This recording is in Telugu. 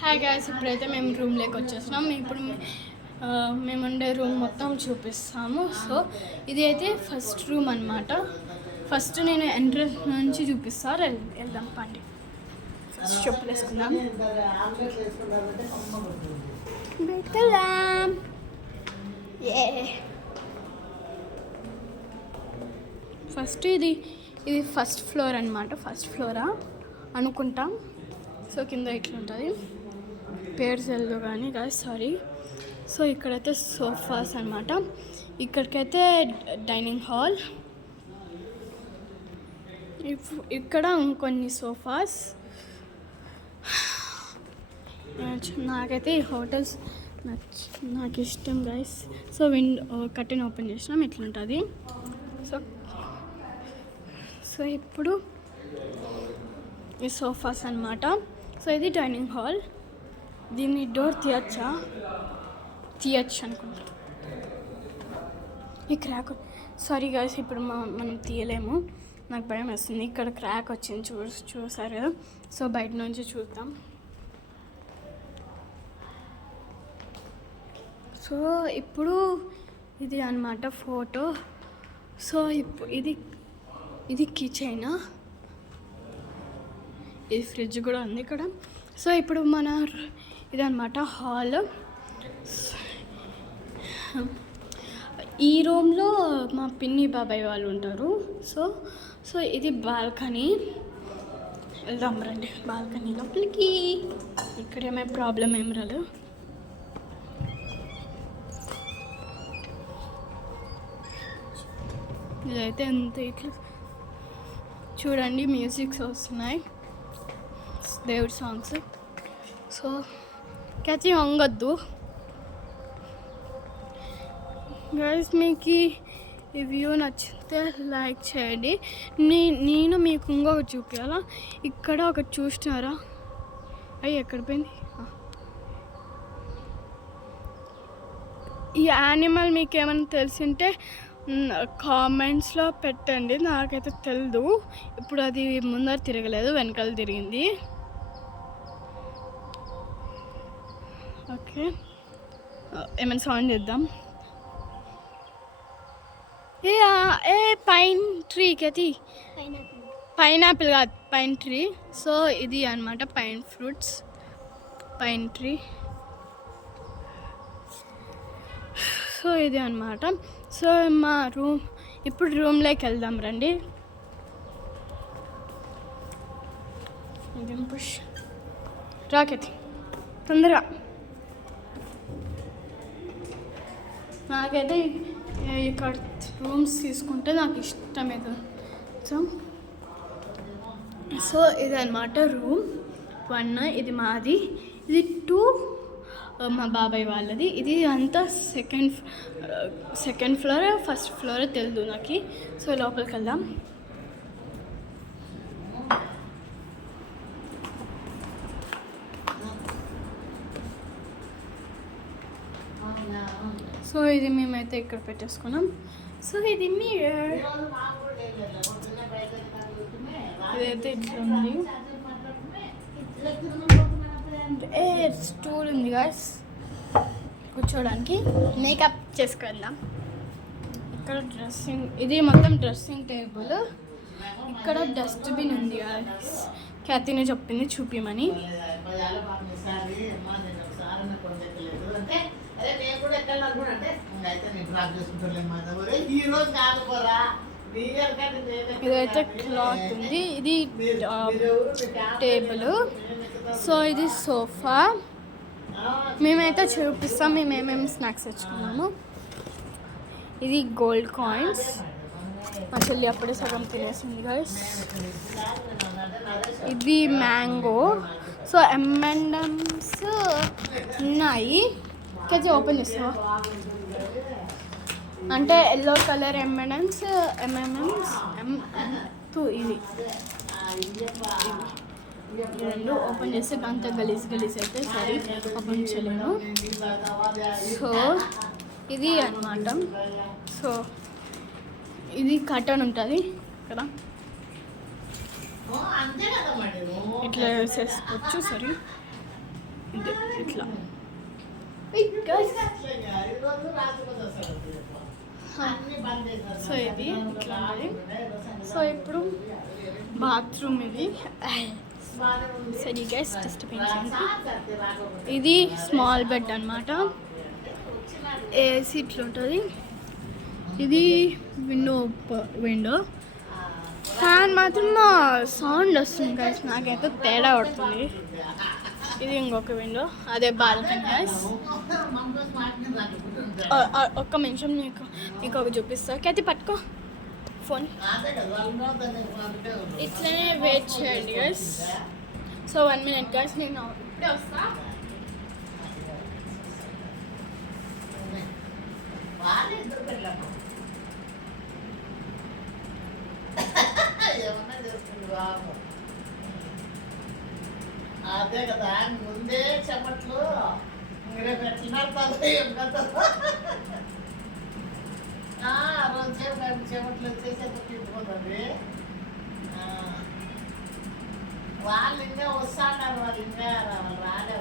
హాయ్ గాయ్స్, ఇప్పుడైతే మేము రూమ్లోకి వచ్చేసినాం. ఇప్పుడు మేము ఉండే రూమ్ మొత్తం చూపిస్తాము. సో ఇది అయితే ఫస్ట్ రూమ్ అనమాట. ఫస్ట్ నేను ఎంట్రన్స్ నుంచి చూపిస్తాను. వెళ్దాం పండి. ఫస్ట్ చెప్పులు వేసుకుందాం. వెళ్దాం. ఫస్ట్ ఇది ఫస్ట్ ఫ్లోర్ అనమాట. ఫస్ట్ ఫ్లోరా అనుకుంటాం. సో కింద ఇట్లుంటుంది. పేరు తెలు కానీ గాయ్స్, సారీ. సో ఇక్కడైతే సోఫాస్ అనమాట. ఇక్కడికైతే డైనింగ్ హాల్. ఇక్కడ ఇంకొన్ని సోఫాస్. నాకైతే ఈ హోటల్స్ నాకు ఇష్టం గాయ్స్. సో కర్టెన్ ఓపెన్ చేసినాం, ఇట్లుంటుంది. సో ఇప్పుడు ఈ సోఫాస్ అనమాట. సో ఇది డైనింగ్ హాల్. దీన్ని డోర్ తీయచ్చు అనుకుంటా. ఈ క్రాక్, సారీ గాయ్స్, ఇప్పుడు మనం తీయలేము. నాకు భయం వేస్తుంది. ఇక్కడ క్రాక్ వచ్చింది, చూసారు కదా. సో బయట నుంచి చూద్దాం. సో ఇప్పుడు ఇది అన్నమాట ఫోటో. సో ఇది కిచెన్. ఇది ఫ్రిడ్జ్ కూడా ఉంది ఇక్కడ. సో ఇప్పుడు ఇదన్నమాట హాల్. ఈ రూమ్లో మా పిన్ని బాబాయ్ వాళ్ళు ఉంటారు. సో ఇది బాల్కనీ. వెళ్దాం రండి బాల్కనీ లోపలికి. ఇక్కడ ప్రాబ్లం ఏం రాదు. ఇదైతే ఎంత ఇట్లా చూడండి, మ్యూజిక్స్ వస్తున్నాయి, దేవుడి సాంగ్స్. సో క్యాచి వంగద్దు గైస్. మీకు ఈ వ్యూ నచ్చితే లైక్ చేయండి. నేను మీకు ఇంకొకటి చూపించాలా. ఇక్కడ ఒకటి చూసినారా? ఎక్కడ పోయింది? ఈ యానిమల్ మీకు ఏమైనా తెలిసింటే కామెంట్స్లో పెట్టండి. నాకైతే తెలియదు. ఇప్పుడు అది ముందర తిరగలేదు, వెనకాల తిరిగింది. ఓకే, ఏమైనా సౌండ్ చేద్దాం. పైన్ ట్రీ కది, పైనాపిల్ కాదు, పైన్ ట్రీ. సో ఇది అన్నమాట pine fruits, pine tree. So ఇది అన్నమాట. సో మా రూమ్, ఇప్పుడు రూమ్లోకి వెళ్దాం రండి. పుష్ రాకెత్తి తొందరగా. నాకైతే ఇక్కడ రూమ్స్ తీసుకుంటే నాకు ఇష్టమే. సో ఇది అన్నమాట రూమ్ 1. ఇది మాది. ఇది 2 మా బాబాయ్ వాళ్ళది. ఇది అంతా సెకండ్ ఫ్లోర్, ఫస్ట్ ఫ్లోర్ తెలియదు నాకు. సో లోపలికి వెళ్దాం. సో ఇది మేమైతే ఇక్కడ పెట్టేసుకున్నాం. సో ఇది మిర్రర్. ఇదైతే ఇట్లా ఉంది. స్టూల్ ఉంది గాయ్స్ కూర్చోడానికి. మేకప్ చేసుకుందాం. ఇక్కడ డ్రెస్సింగ్, ఇది మొత్తం డ్రెస్సింగ్ టేబుల్. ఇక్కడ డస్ట్బిన్ ఉంది గాయ్స్. ఖ్యాతిని చెప్పింది చూపిమని. ఇదైతే క్లాత్ ఉంది. ఇది టేబుల్. సో ఇది సోఫా. మేమైతే చూపిస్తాం మేము ఏమేమి స్నాక్స్ తెచ్చుకున్నాము. ఇది గోల్డ్ కాయిన్స్. మా చెల్లి అప్పుడే సగం తినేసింది గైస్. ఇది మ్యాంగో. సో M&M's ఉన్నాయి. కేజీ ఓపెన్ చేస్తావా? అంటే ఎల్లో కలర్ M&M's ఇవి రెండు ఓపెన్ చేస్తే అంత గలీజ్ అయితే సరే ఓపెన్ చేయలేను. సో ఇది అన్నమాట. సో ఇది కర్టన్ ఉంటుంది కదా, ఇట్లా వేసేసుకోవచ్చు. సరే ఇట్లా guys. సో ఇది ఇట్లా ఉంది. సో ఇప్పుడు బాత్రూమ్ ఇది. సరే గైస్ డిస్టర్బెన్స్. ఇది స్మాల్ బెడ్ అనమాట. ఏసీ ఇట్లా ఉంటుంది. ఇది విండో ఫ్యాన్ మాత్రం సౌండ్ వస్తుంది గైస్, నాకైతే తేడా పడుతుంది. ఇది ఇంకొక విండో, అదే బాల్కనీ గైస్. ఒక్క నిమిషం నీకు ఒక చూపిస్తా. కైతే పట్టుకో ఫోన్, ఇట్లనే వెయిట్ చేయండి గైస్. సో 1 minute గైస్, నేను ఇప్పుడే వస్తా. అదే కదా ముందే చెప్పట్లు రేపు ఎట్లా రోజు చెమట్లు వచ్చేసేపు తిప్పుకుంటుంది. వాళ్ళు ఇంకా వస్తాడారు, వాళ్ళు ఇంకా రాలే.